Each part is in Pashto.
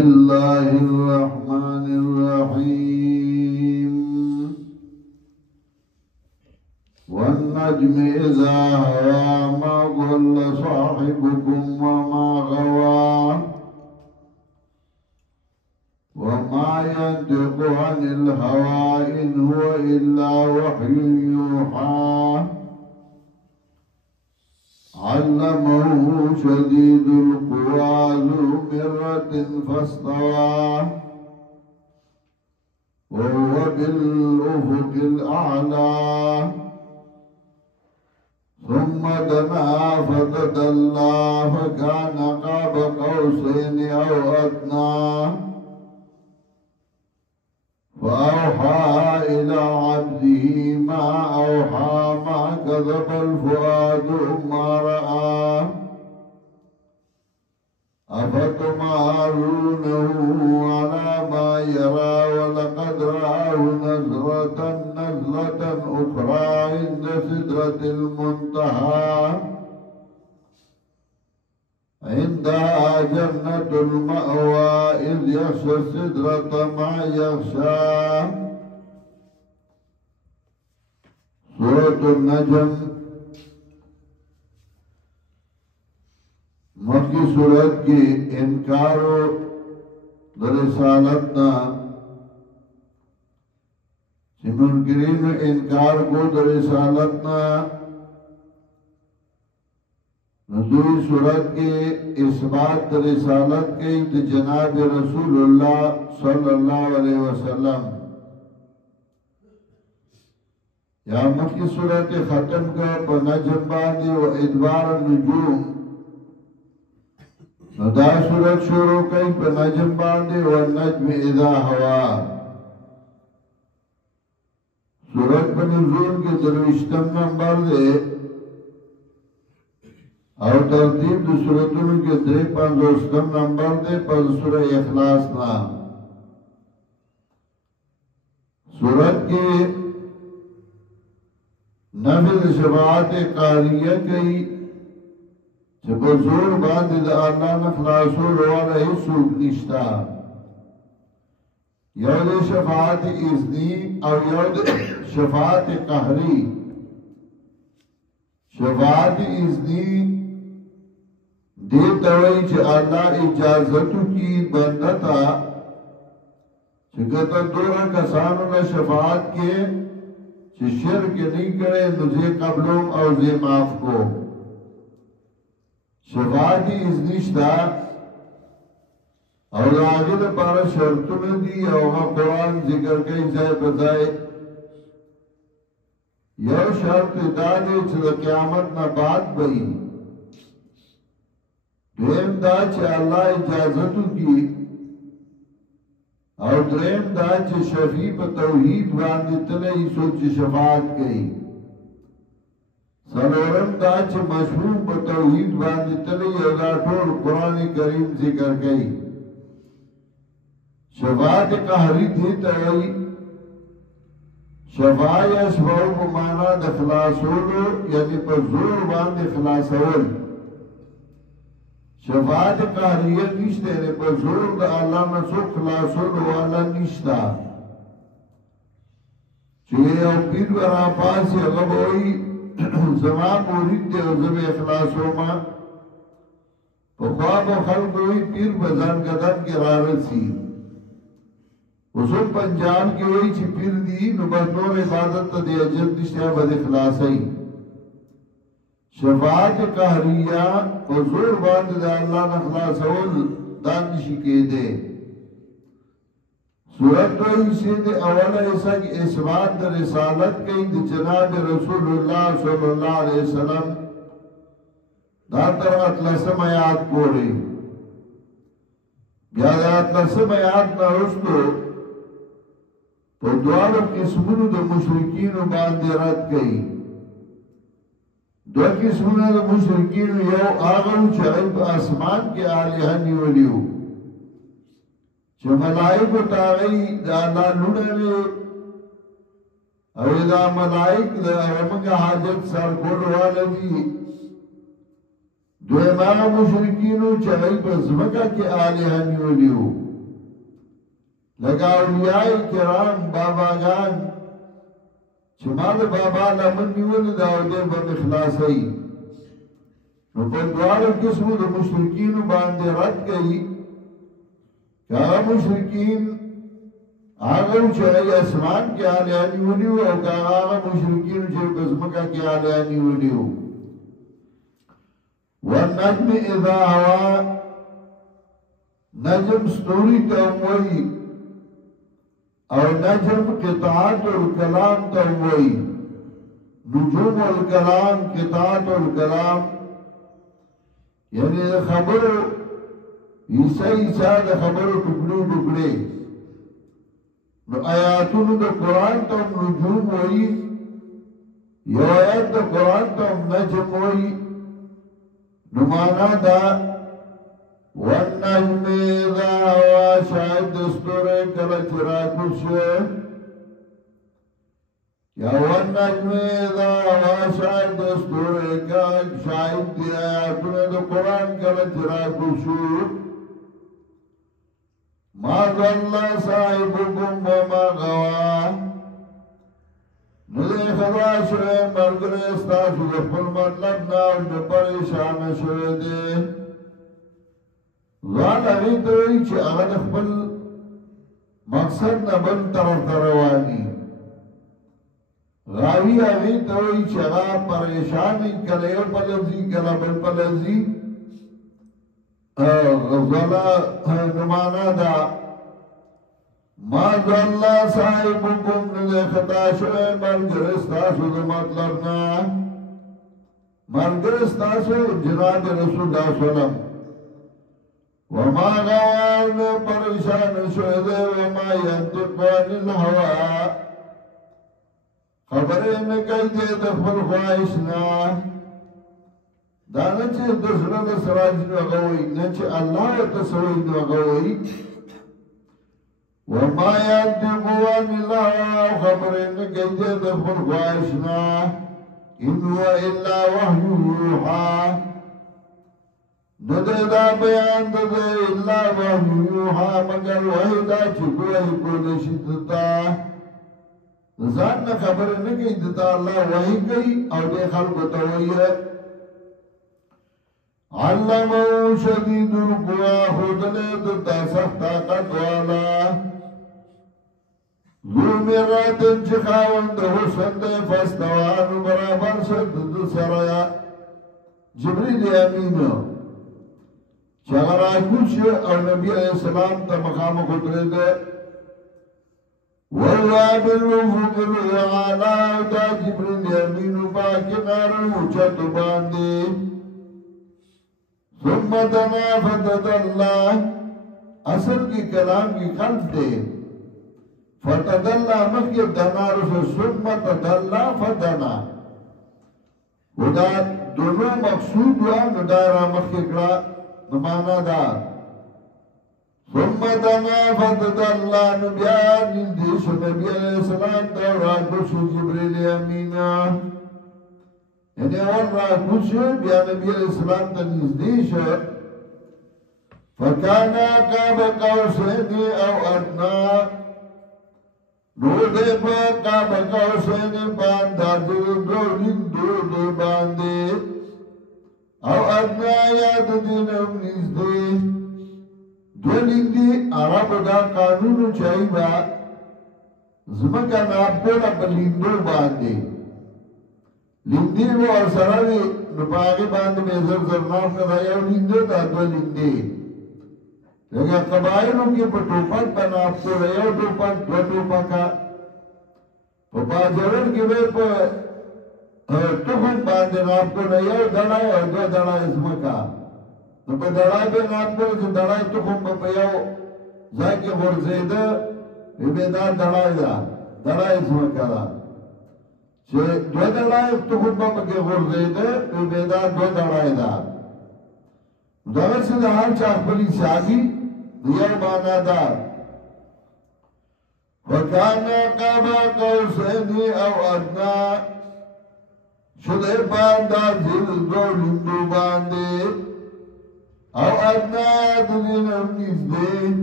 الله الرحمن الرحيم والنجم إذا هوى ما ضل صاحبكم وما غوى وما ينطق عن الهوى إن هو إلا وحي يوحى علمه شديد القوى ذو مرة فاستوى وهو بالأفق الأعلى ثم دنا فتدلى فكان قاب قوسين أو أدنى فأوحى إلى عبده ما أوحى ما كذب الفؤاد ما رأى أفتمارونه على ما يرى ولقد رآه نزلة أخرى عند سدرة المنتهى عندها جنة المأوى إذ يغشى السدرة ما يغشى. سورة النجم مکی صورت کی انکارو در رسالتنا چی منکرین انکار کو در رسالتنا دوی صورت کے اثبات در رسالت کے جناب رسول اللہ صلی اللہ علیہ وسلم یا مکی صورت ختم کا پا نجم باندی و ادبار النجوم دا صورت شروع کئی پا نجم باندی و نجم اذا ہوا صورت پا نزول کے دروشتم نمبر دے اور ترتیب دو صورتوں کے 53 نمبر دے پر سورہ اخلاص نام صورت کے نفذ شفاعت قاریہ کئی چھ بزور باندھ دا اللہ نخلاصول والا ہی سوک نشتا یود شفاعت اذنی اور یود شفاعت قہری. شفاعت اذنی دیتا ہوئی چھ اللہ اجازتو کی بندتا چکتا دورا کسانو لا شفاعت کے چھ شرک نہیں کرے نزے قبلوں اور زے معاف کو. شفاعت اذنشتا اور آگل پارا شرطن دی اوہا قرآن ذکر کئی زائے بزائے یو شرط دادے چھ قیامت نا بات بئی دریم دا چھ اللہ اجازتو کی اور دریم دا چھ شفیع پا توحید باندی تلے سوچ شفاعت کئی سلورم دا چھ مشہور پا توحید باندی تلے یودا ٹھول قرآن کریم ذکر کئی. شفاعت قہری دیتا ہوئی شفاعت اشفاؤ کو مانا دا خلاصولو یعنی پا زور باندی خلاصول. شفاعت قہریہ نشتے یعنی پا زور دا اللہ نسو خلاصولو والا نشتا چوئے او پیر ورا پاسی اغب ہوئی زمان مورید دے عزب اخلاصو ما پا خواب و خلق ہوئی پیر بزن قدم کی رارسی اسم پنجاب کی ہوئی چی پیر دی نبتنور عبادت تا دی عجب نشتے بد اخلاصی. شفاعت قہریہ حضور باند دا اللہ نخلاصول دانشی کے دے. سورت روئی سے دے اولا ایسا کی اثبات دا رسالت کئی دی جناب رسول اللہ صلی اللہ علیہ وسلم دا تر اطلسم آیات پوری بیاد اطلسم آیات نرستو تو دوارو قسمونو دا مشرکینو باندی رد کئی. دو قسمونو دا مشرکینو یو آغاو چاہیب آسمان کے آلیہ نیولیو چه ملائکو تاغی دا اللہ لوڑا لے او دا ملائک دا رمگا حاجت سر کولو والا دی دو امام مشرکینو چاہیب زمکا کے آلیہ نیولیو لکه اولیاء کرام باباگان چې ما د بابا لمن نیولې ده او دی به مې خلاصوي نو په دواړو قسمو د مشرکینو باندې رد کوي که هغه مشرکین هغه چې اسمان کې آلیان نیولي وو او که هغه مشرکین چې په ځمکه کې آلیان نیولي وو والنجم اذا هوا نجم ستوري ته وایي او نجم قطعات الکلام ته وایي نجوم الکلام قطعات الکلام یعنی خبرو عیسا د خبرو ټوکړي نو آیاتونو د قرآن ته نجوم وایي یو آیات د قرآن ته نجم وایي نو معنا دا والنجم اذا هوا شاید دستوره کله چې راکوز شو یا والنجم اذا هوا شاید دستوره کله شاید دی آیاتونه د قرآن کله چې راکوز شو ما ضل صاحبكم وما غوا ندی خدا شوه مرگر استاسو د خپل مطلب نه او د پریشان شوه دی ځان هغې ته وایي چې هغه د خپل مقصد نه بل طرف ته رواني غاوي هغې ته وایي چې هغه پریشان وي کله یو پله ځي کله بل پله ځي غزالا نمانا دا ما ضل صاحبكم ندی خطا شوه مرگر استاسو د مطلب نه مرگر استاسو جناب رسول الله سلام وما غوان پریشان شوه دے وما ینطق عن الهوا خبره نه کوي دې د خپل خواهش نه دا نه چې د زړه د سراج نو غوي نه چې الله ته سوي نو غوي وما ينطق عن الهوا خبره نه کوي دې د خپل خواهش نه ان هو الا وحي يوحى نده دا بیان ده الا وحی یوحا مگر وحی دا چی کوئی کولشی دتا ځان نه خبره نه کوي دتا الله وحی کوي او دې خلکو ته وایي علمه شدید القوا خودنه دتا سخت طاقت والا ذو مرات چې خاوند حسن ده فاستوان برابر شد د سره جبريل امین چې هغه راکوز او نبی علیہ السلام ته مخامخ ودرېده والله بالافق الاعلى دا جبريل امین پاک نارو چت باندې ثم دنا فتدلى اصل کی کلام کی قلب دے فتدلى مخی دنا رسو ثم تدلى فتدنا ودا دونو مقصود و ندائرہ مخی کرا نمانا دا ثم دنا فتدلى نبیان نندیش نبی علیہ السلام دا راکوش جبریل امینا یعنی اول راکوش بیا نبی علیہ السلام دا نزدیش فکانا قاب قوسین او ادنا نو دے پا قاب قوسین باندازر دو لندو دے باندے او ادنا یاد دینم نزدے دو لندی عرب دا قانون چاہی با زمکا نابولا پا لندو باندے لندی وہ سراوی نپاگی باندے میں زر نام کرا یو لندو دا دو لندی لیکن قبائلوں کی پا ٹوپک بنا آپ کو یو ٹوپک دو ٹوپکا پا باجرن کی بے پا تخم باندے ناپ کو یو دڑائی اور دو دڑائی اسمکا نو پا دڑائی بے ناپ کو جو دڑائی تخم پا یو زاکی غرزیده بیدار دڑائی دا دڑائی اسمکا دا چه دو دڑائی تخم پا کے غرزیده بیدار دو دڑائی دا دغه څه د هر چا خپل سیاسي یو معنا ده وکانا قاب قوسین او ادنا شده باندازر دو لندو باندې او ادنا دینم نزده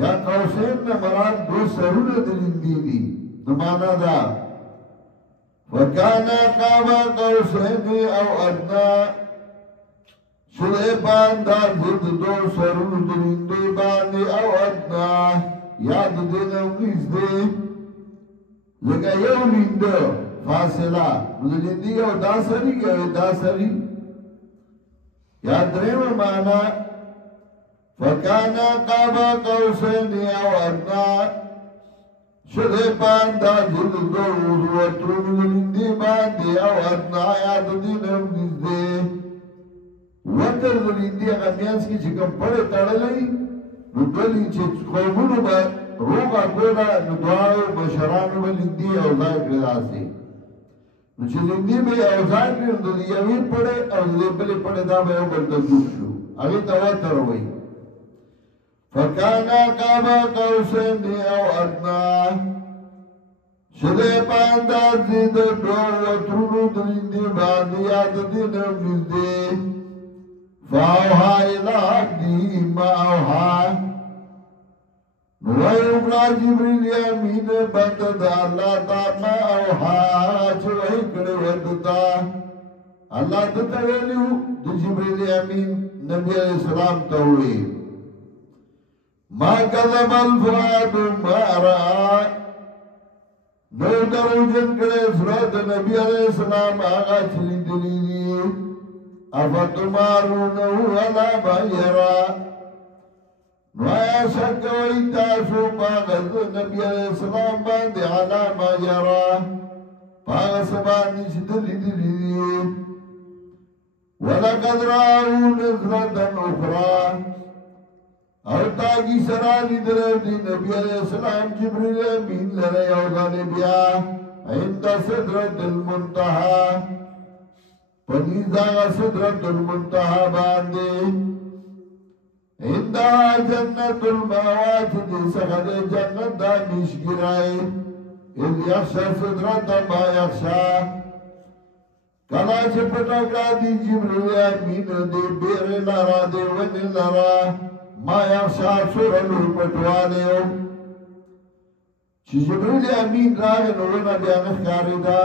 یا قوسین نمراد دو سرون دلندی دی نمانا دا وکانا قابا قوسین او ادنا شده باندار زد دو سرون دلندی باندی او ادنا یاد دینا نزدی لگا یو لندو فاصلہ دلندی او دا سری یو دا سری یاد درم مانا فکانا قابا قوسین او ادنا شده پاندا جلد دو وطرون دلندی باندی او ادنا یاد دینم نزدی وطر دلندی اگا میانس کی چکم پڑے تڑلی نو دلی چه قومونو با روغا کولا نو دعاو بشرانو با لندی اوزای کرداسی نو چه لندی بے اوزای کرد دلی یوی پڑے او دلی بلی پڑے دا بے او بلدجوب شو اگی تا وطر ہوئی فکانا قابا قوسین او ادنا شده پانداز زید دو وطرونو دلندی باندی یاد دینم نزدی فاوها الى عبدی ما اوها نوائی اکلا جبریل امین بند دا اللہ تا ما اوها چوائی کڑے ودتا اللہ دتا ویلیو دا جبریل امین نبی علیہ السلام تاوئی ما کذب الفؤاد ما رأى نو درو جن کڑے سرات نبی علیہ السلام آغا چلی دلیلی افتمارونہو علا ما یرا نو آیا شکوئی تاسو پاغز نبی علیہ السلام باندے علا ما یرا پاغس باندی چدلی دلیلی ولقد رآہو نظرتا اخرى اور تاکی سرانی در دی نبی علیہ السلام جبریل امین لرے اوزان بیا عند صدرت المنتحا پنیزا صدرت المنتحا باندے عند جنت المعوات دی سخد جنت دا نشگرائی اذ یخشا صدرت ما یخشا کلا چپٹکا دی جبریل امین دی بیر لرا دی ون لرا ما یخشا سورلو پتوالیو چی جبریل امین راغ نوونا بیانخ کاری دا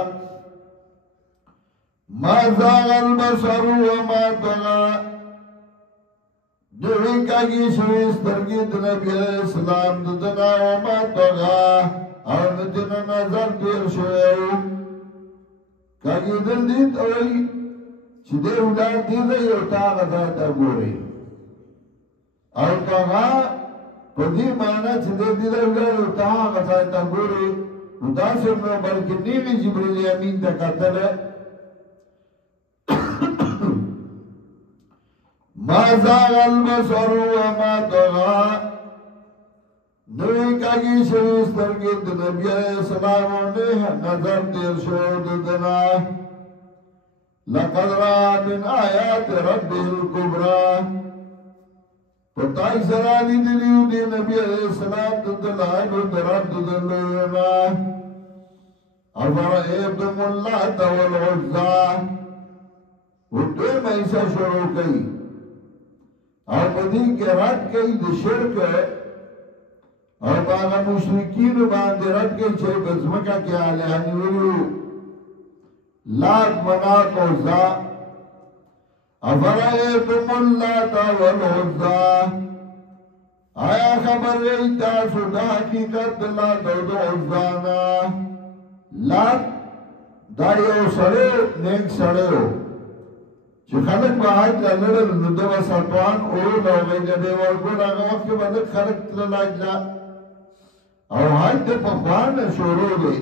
ما زاغ البصر وما طغا دوی کاگی شویس ترگید نبی علیہ السلام ددنا وما طغا اور ندنا نظر دیر شویو کاگی دل دید اوئی چی دیر اولاد دیده یو تاغ داتا گوری اور کہا پدی مانا چھ دے دیدہ اگر اتحا غصائتا گوری متاثر میں بلکہ نیمی جبریل امین تا قتل ہے ما زاغ البصر وما طغا نوی کاگی شویس ترگید نبی علیہ السلام نے نظر دیر شود دنا لقد را من آیات رب الکبرى پتائی سرانی دلیو دی نبی علیہ السلام دلائنو درد دلوینا افرائیتم اللات والعزا دوی میسا شروع کئی اور پدی کے رد کئی دی شرک اور باغا مشرکین باندی رد کئی چھے بزمکا کیا آلیانی ولیو لات منات عزا افرائیتم اللات والعزا آیا خبر رئی تاسو دا حقیقت لات و عزانا لات دا یو سڑے نیک سڑے ہو چی خلق با حج لنر ندو سطوان او لو غیل دیوار کو راگا وقت کے بعد خلق للاجلا او حج دا پخوان شروع دے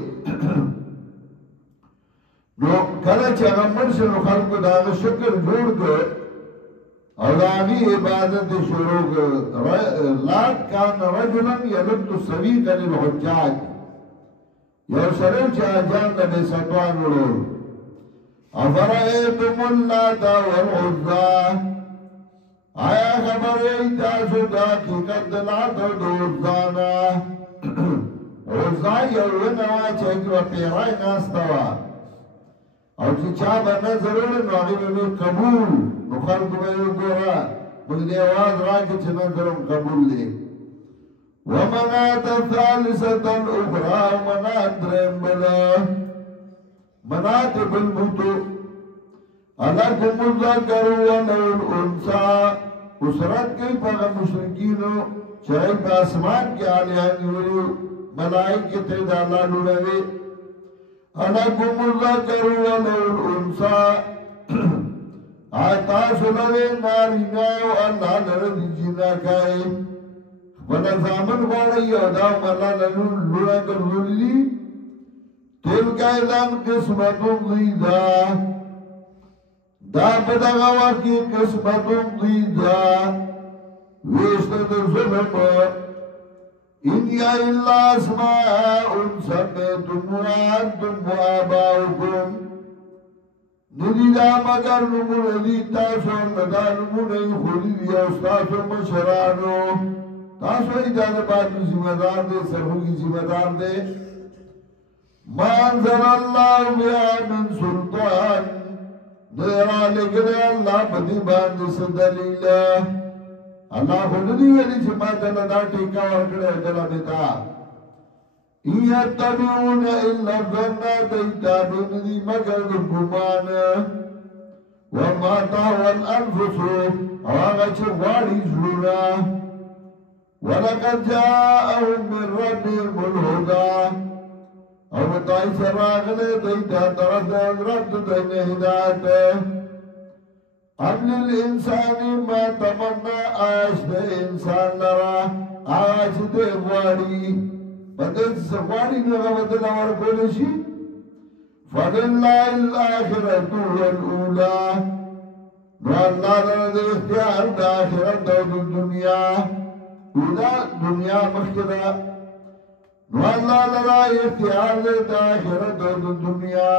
نو کله چې هغه مرشد خلکو د هغه شکل جوړ کړ او د هغې عبادت شروع کړ لات کان رجلا یلد سویقا للحجاج یو سړی چې حاجیان ته بې سټوان وړل افرأیتم اللات والعزا آیا خبر یې تاسو د حقیقت د لات او د عزا نه عزا یو ونه وه چې هغې پیری ناسته وه او چې چا به نظر وړی نو هغې به وي قبول نو خلکو به یې وګوره موږ دې اواز راکړي چې نظر هم قبول دی عزا یو ونه وه چې هغې پیری ناسته وه او چې چا به نظر وړی نو هغې به وي قبول نو خلکو به یې وګوره موږ دې اواز راکړي چې نظر هم قبول دی. ومنات الثالثة الأخرى ومنات درم بلا منات بالبطو ألكم الذكر وله الأنثى اسرت کئی پاگا مشرکینو چاہی پا اسمان کے آلیانی ولیو ملائک تید اللہ لونوی ألكم الذكر وله الأنثى آتاس لدے ناریناو اللہ لردی جینا کائی بنا زامن بارئی اداو ملا لونا کردولی تلک ایدان قسمتون ضیدہ دا بدغا واقعی قسمتون ضیدہ ویشتد ظلم ان یا اللہ اسماء سمیتم وانتم وآباؤکم ندی دا مگر نمون ندی تاسو ندا نمون ای خودی دی استاسو مشرانو تاسو ای دانا باتو ذمہ دار دے سرحو کی ذمہ دار دے ما انزل اللہ بیا من سلطان دیرا لگنے اللہ بدی باندے سدلیل اللہ خودی ویلی چما دل دا ٹیکا ورکڑے دل بتا یتبعون الا الظن دیتابون دی مگر گمان وما تهوى الانفس آغا چغواری زلونا ولقد جاءهم من ربهم الهدى او تائی سراغلے دیتا طرف رب دین ہدایت قبل الانسان ما تمنا آش دے انسان لرا آش دے غواری بدل سفاری نغا بدل آور کولشی فللہ الآخرت والأولى نو اللہ لرد اختیار دا آخرت دا دنیا اولا دنیا مخیرہ نو اللہ لرد اختیار دا آخرت دا دنیا